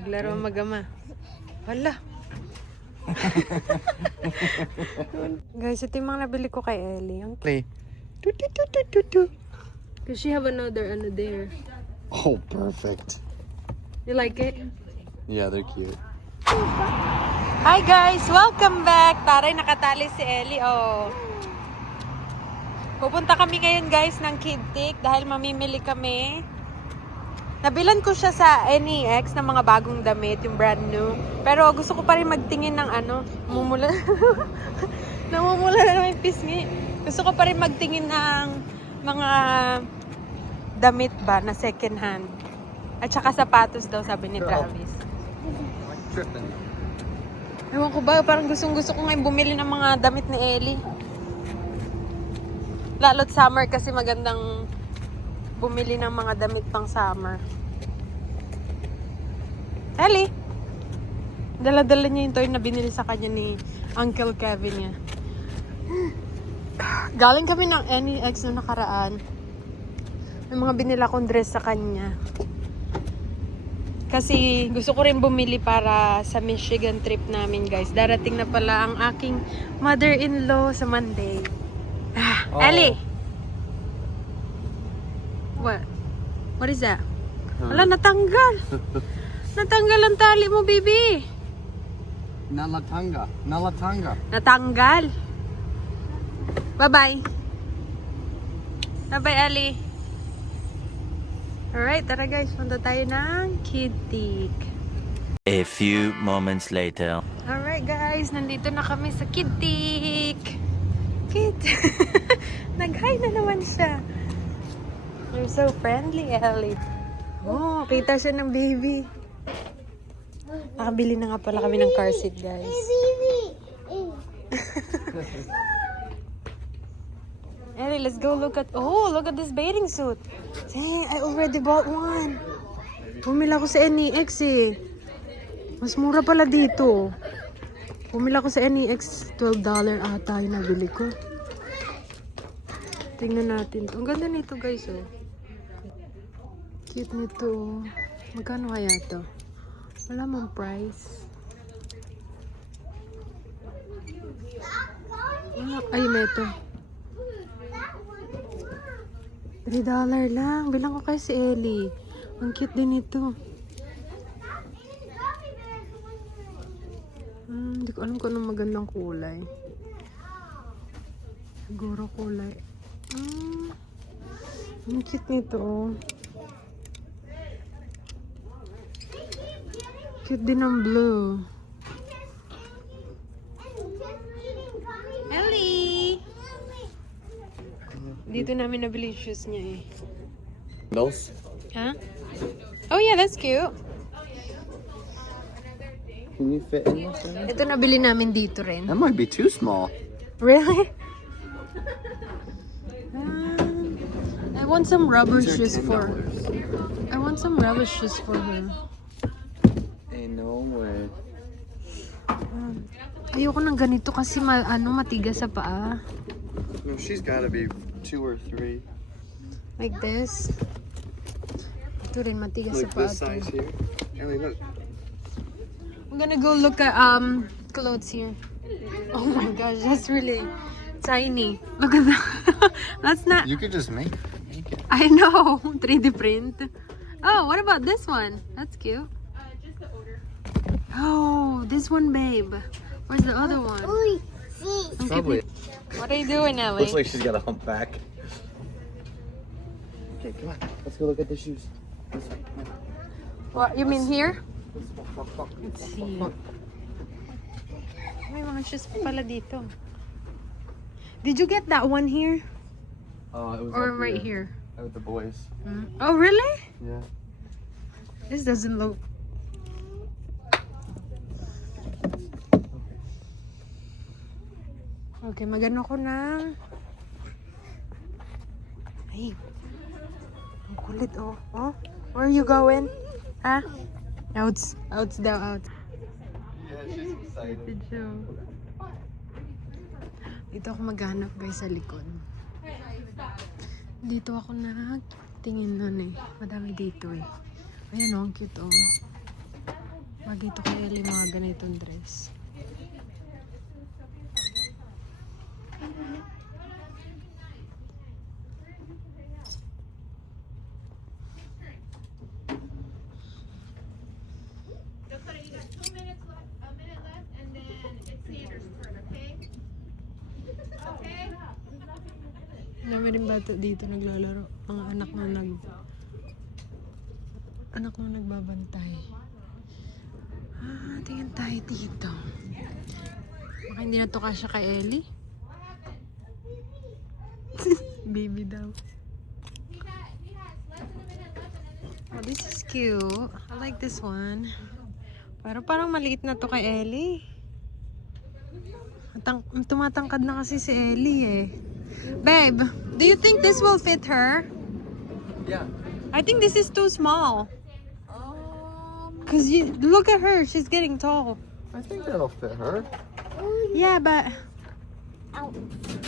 Naglaro ang magama. Wala. Guys, ito yung mga nabili ko kay Ellie. Ang Play. Cause she have another ano there. Oh, perfect. You like it? Yeah, they're cute. Hi guys! Welcome back! Taray, nakatali si Ellie. Oh. Pupunta kami ngayon guys ng Kidtik dahil mamimili kami. Nabilan ko siya sa NEX ng mga bagong damit, yung brand new. Pero gusto ko pa rin magtingin ng ano, mumula. Namumula na naman yung pisngi. Gusto ko pa rin magtingin ng mga damit ba na second hand. At saka sapatos daw, sabi ni Travis. Ewan ko ba, parang gusto ko ngayon bumili ng mga damit ni Ellie. Lalo't summer kasi magandang bumili ng mga damit pang summer. Ellie! Dala-dala niya yung toy na binili sa kanya ni Uncle Kevin niya. Galing kami ng NEX na nakaraan. May mga binila kong dress sa kanya. Kasi gusto ko rin bumili para sa Michigan trip namin, guys. Darating na pala ang aking mother-in-law sa Monday. Oh. Ellie! What? What is that? Wala, natanggal. Natanggal ang tali mo, baby. Nalatanga. Nalatanga. Natanggal. Bye-bye. Bye-bye, Ellie. Alright, tara guys. Punta tayo ng Kidtik. A few moments later. Alright guys, nandito na kami sa Kidtik. Nag-hi na naman siya. You're so friendly, Ellie. Oh, kita siya ng baby. Nakabili na nga pala kami ng car seat, guys. Ellie, let's go look at... Oh, look at this bathing suit. Dang, I already bought one. Bumila ko sa NEX eh. Mas mura pala dito. Bumila ko sa NEX, $12 ata yung nabili ko. Tingnan natin to. Ang ganda nito guys oh. Cute nito. Magkano kaya to? Wala mong price. Ay, may ito. $3 lang. Bilang ko kay si Ellie. Ang cute din ito. Hindi ko alam kung anong magandang kulay. Siguro kulay. Ang cute nito. Cute din ang blue. Ellie! Dito namin nabili yung shoes niya eh. Those? Huh? Oh yeah, that's cute. Can you fit in this? Ito nabili namin dito rin. That might be too small. Really? I want some rubber These are shoes for her. $10. I want some rubber shoes for her. Ain't no way. Ayoko ng ganito kasi matigas sa paa. No, she's gotta be 2 or 3. Like this. Ito rin matigas sa Like paa. this size here. Ellie, look. I'm gonna go look at clothes here. Oh my gosh, that's really tiny. Look at that. That's not. You could just make it. I know. 3D print. Oh, what about this one? That's cute. Just the odor. Oh, this one, babe. Where's the other one? Ang Probably. cute. What are you doing, Ellie? Looks like she's got a humpback. Okay, come on. Let's go look at the shoes. This way. Come on. What, you mean here? Let's walk. Let's see. May mga shoes pa pala dito. Did you get that one here? It was Or up right here? With the boys. Oh, really? Yeah. This doesn't look... Okay, magano ko na. Ay, ang kulit oh. Oh, where are you going? Ha? Outs daw, outs. Yeah, she's excited. Good show. Dito ako maghanap guys sa likod. Dito ako nagtingin nun eh. Madami dito eh. Ayan oh, ang cute oh. Bagay ito kay Ellie, mga ganitong dress. Dakota, you got 2 minutes left, a minute left, and then it's Sanders' turn, okay? Okay? Dami rin bata dito naglalaro. Mga anak na nagbabantay. Tingin tayo dito. Baka hindi na to kasya kay Ellie. Baby daw. Oh, this is cute. I like this one. Pero parang maliit na to kay Ellie. Tumatangkad na kasi si Ellie eh. Babe, do you think this will fit her? Yeah. I think this is too small. Cause you look at her, she's getting tall. I think that'll fit her. Yeah, but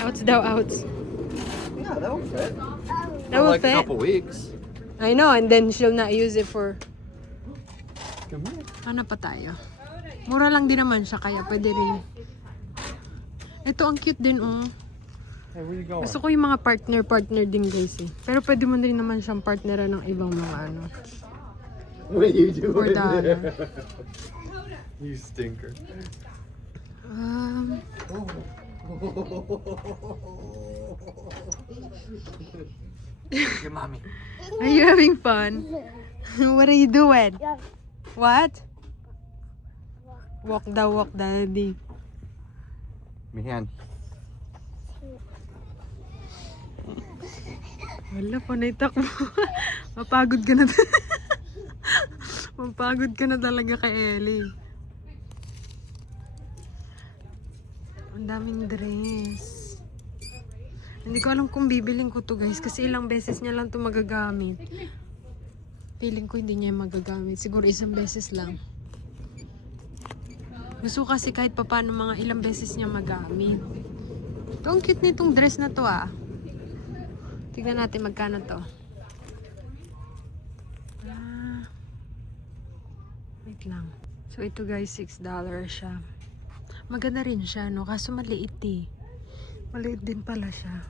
outs daw outs. Yeah, that'll fit. That will like fit. a couple weeks. I know, and then she'll not use it for. Come here. Ano pa tayo? Mura lang din naman siya, kaya pwede rin. Ito ang cute din oh. Hey, where you going? Gusto ko yung mga partner din guys eh. Pero pwede mo din naman siyang partneran ng ibang mga ano. What are you doing? For dollar. You stinker. Your mommy. Are you having fun? What are you doing? What? Walk daddy. Man. Wala po, naitakbo. Mapagod ka na. Mapagod ka na talaga kay Ellie. Ang daming dress. Hindi ko alam kung bibiling ko to guys. Kasi ilang beses niya lang to magagamit. Feeling ko hindi niya magagamit. Siguro isang beses lang. Gusto ko kasi kahit papaano mga ilang beses niya magamit. Ito ang cute nitong dress na to ah. Tignan natin magkano to. Wait lang. So ito guys, $6 siya. Maganda rin siya, no? Kaso maliit eh. Maliit din pala siya.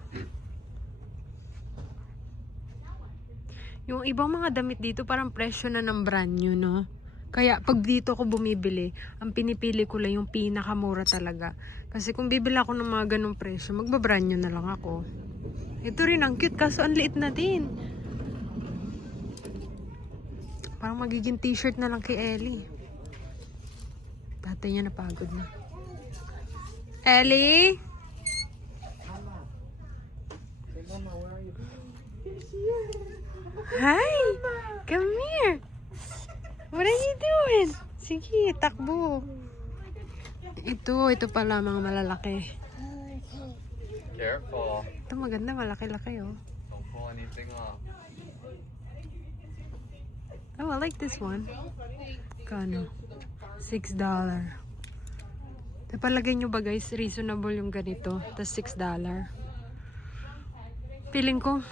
Yung ibang mga damit dito parang presyo na ng brand new, no? Kaya pag dito ako bumibili, ang pinipili ko lang yung pinakamura talaga. Kasi kung bibili ako ng mga ganong presyo, magbabrand new na lang ako. Ito rin ang cute, kaso ang liit na din. Parang magiging t-shirt na lang kay Ellie. Tatay niya napagod na. Ellie? Hi! Come here! What are you doing? Sige, takbo. Ito pala mga malalaki. Careful. Ito maganda, malaki-laki oh. Don't pull anything off. Oh, I like this one. Kano? $6. Palagay nyo ba guys, reasonable yung ganito. Tapos $6. Feeling ko,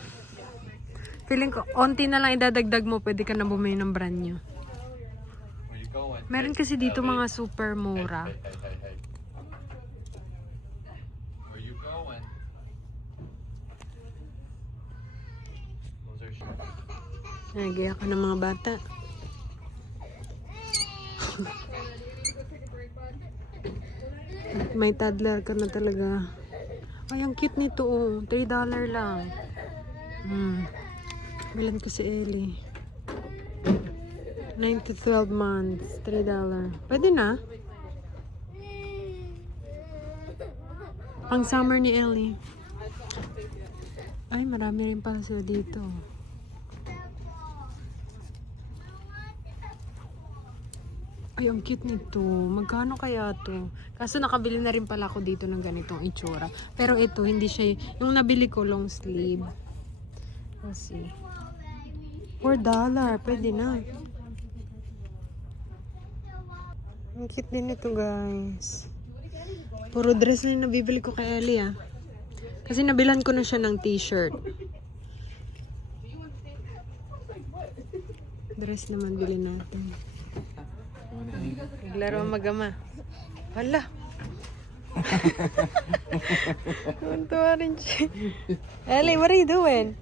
onti na lang idadagdag mo, pwede ka na bumili ng brand new. Where you going? Meron kasi dito mga super mura. Hey. Where you going? Those are shoes. Nagaya ka ng mga bata. May toddler ka na talaga. Ay, ang cute nito oh. $3 lang. Bilan ko si Ellie. 9 to 12 months. $3. Pwede na. Pang summer ni Ellie. Ay, marami rin pala sila dito. Ay, ang cute nito. Magkano kaya to? Kaso nakabili na rin pala ako dito ng ganitong itsura. Pero ito, hindi siya, yung nabili ko long sleeve. Let's see. $4. Pwede na. Ang cute din ito, guys. Puro dress na yung nabibili ko kay Ellie, ah. Kasi nabilan ko na siya ng t-shirt. Dress naman bilhin natin. Naglaro ang magama. Hala. Tuntua rin siya. Ellie, what are you doing?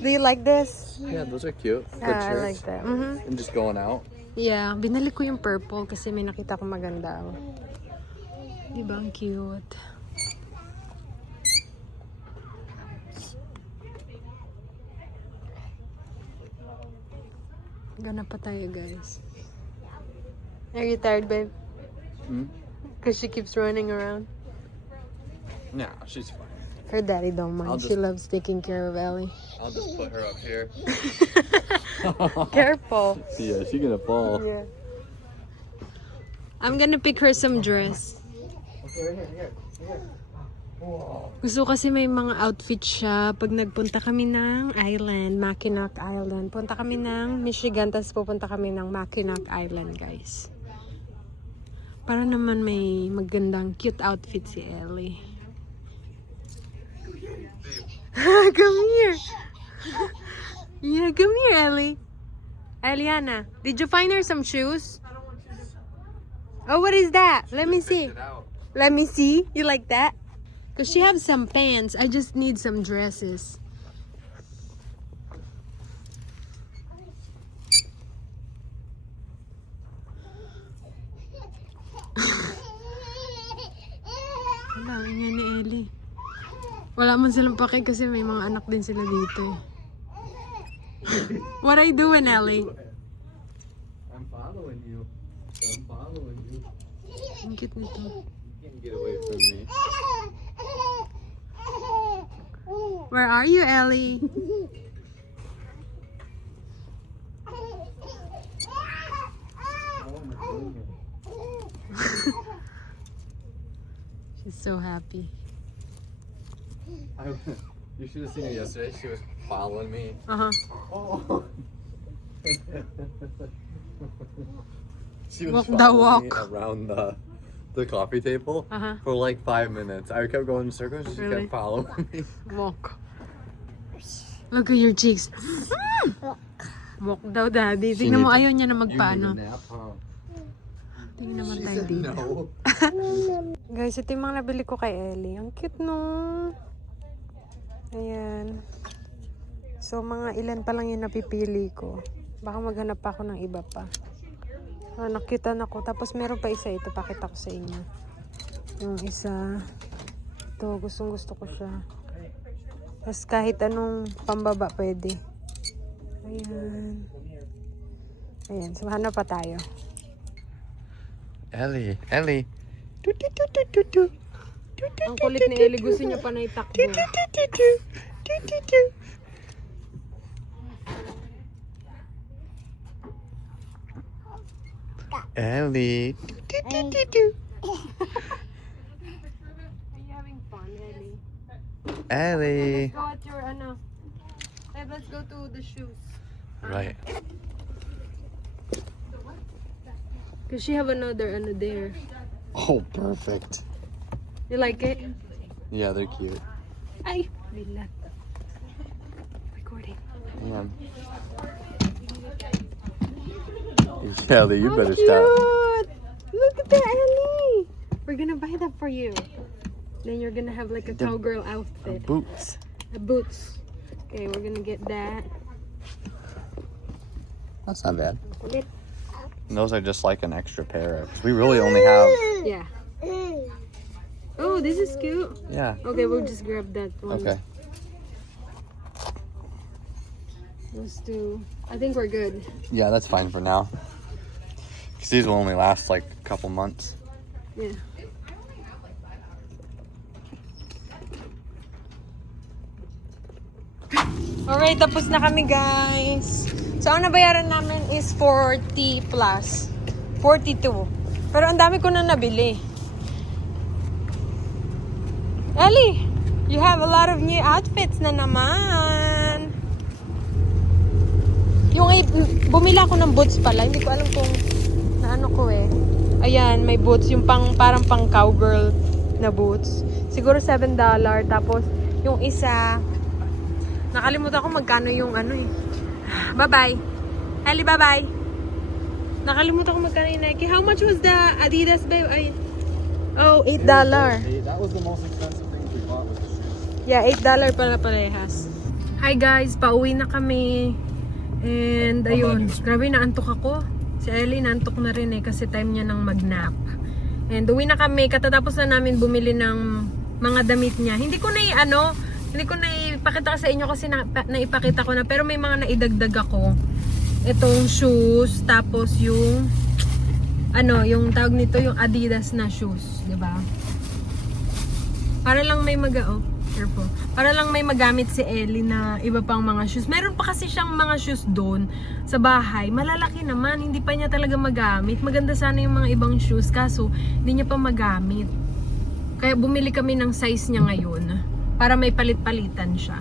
Do you like this? Yeah, those are cute. Good I shirts. like that. Mm-hmm. And just going out. Yeah, binalik ko yung purple kasi may nakita ko maganda. Oh. Diba ang cute? Gana pa tayo, guys. Are you tired, babe? Hmm? Because she keeps running around. Nah, she's fine. Her daddy don't I'll mind. She just- loves taking care of Ellie. I'll just put her up here. Careful. Yeah, she's gonna fall. Yeah. I'm gonna pick her some dress. Gusto kasi may mga outfit siya pag nagpunta kami ng island, Mackinac Island. Punta kami ng Michigan, tapos pupunta kami ng Mackinac Island, guys. Para naman may magandang cute outfit si Ellie. Come here. Yeah, come here, Ellie. Eliana, did you find her some shoes? Oh, what is that? Let me see. It out. Let me see. You like that? Because she has some pants. I just need some dresses. Wala, ingay ni Ellie. Wala man silang pake kasi may mga anak din sila dito eh. What are you doing, Ellie? I'm following you. I'm following you. Ang cute nito. You can't get away from me. Where are you, Ellie? She's so happy. You should have seen her yesterday. She was following me. Uh-huh. Oh. She was Walk the following me walk. around the coffee table Uh-huh. for like 5 minutes. I kept going in circles. She Really? kept following me. Walk. Look at your cheeks. Walk daw, daddy. Tingnan mo, ayaw niya na magpaano. You need a nap, huh? Tingnan naman She tayo said dito. no. Guys, ito yung mga nabili ko kay Ellie. Ang cute, no? Ayan. So, mga ilan pa lang yung napipili ko. Baka maghanap pa ako ng iba pa. Ah, nakita na ko. Tapos meron pa isa. Ito, pakita ko sa inyo. Yung isa. Ito, gustong gusto ko siya. Tapos kahit anong pambaba pwede. Ayan. Ayan. So, hanap pa tayo. Ellie, Ellie. Ang kulit ni Ellie. Gusto niya pa na itakbo. Ellie. Are you having fun, Ellie? Ellie. Go at your, ano. Let's go to the shoes. Right. Because she have another, ano, there. Oh, perfect. You like it? Yeah, they're cute. Ay! Bilat. Recording. Yeah. Ellie, you better Cute! stop. Look at that, Ellie! We're gonna buy that for you. Then you're gonna have like a The- cowgirl outfit. Boots. The boots. Okay, we're gonna get that. That's not bad. Kulit. And those are just like an extra pair. 'Cause we really only have. Yeah. Oh, this is cute. Yeah. Okay, we'll just grab that one. Okay. Those two. I think we're good. Yeah, that's fine for now. Because these will only last like a couple months. Yeah. Alright, tapos na kami, guys. So, ang nabayaran namin is 40 plus. 42. Pero ang dami ko na nabili. Ellie, you have a lot of new outfits na naman. Yung bumili ako ng boots pala. Hindi ko alam kung naano ko eh. Ayan, may boots. Yung parang pang cowgirl na boots. Siguro $7. Tapos, yung isa, nakalimutan ko magkano yung ano eh. Bye-bye. Ellie, bye-bye. Nakalimutan ko magkano yung Nike. How much was the Adidas, babe? Ay, oh, $8. That was the most expensive things we bought was the shoes. Yeah, $8 pala parehas. Hi guys, pauwi na kami. And ayun, grabe naantok ako. Si Ellie naantok na rin eh kasi time niya nang mag-nap. And uwi na kami, katatapos na namin bumili ng mga damit niya. Hindi ko na ipakita sa inyo kasi naipakita ko na. Pero may mga naidagdag ako. Itong shoes, tapos yung yung tawag nito, yung Adidas na shoes, 'di ba? Para lang may careful. Para lang may magamit si Ellie na iba pang mga shoes. Meron pa kasi siyang mga shoes doon sa bahay. Malalaki naman, hindi pa niya talaga magamit. Maganda sana yung mga ibang shoes kaso hindi niya pa magamit. Kaya bumili kami ng size niya ngayon para may palit-palitan siya.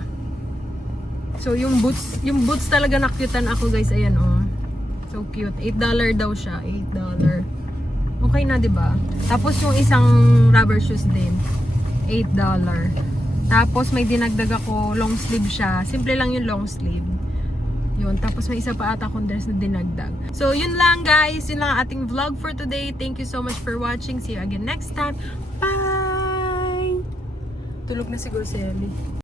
So yung boots talaga nakyutan ako guys. Ayan oh. So cute. $8 daw siya. $8. Okay na 'di ba? Tapos yung isang rubber shoes din. $8. Tapos may dinagdag ako, long sleeve siya. Simple lang yung long sleeve. Yun. Tapos may isa pa ata akong dress na dinagdag. So yun lang guys. Yun lang ang ating vlog for today. Thank you so much for watching. See you again next time. Bye! Tulog na siguro si Ellie.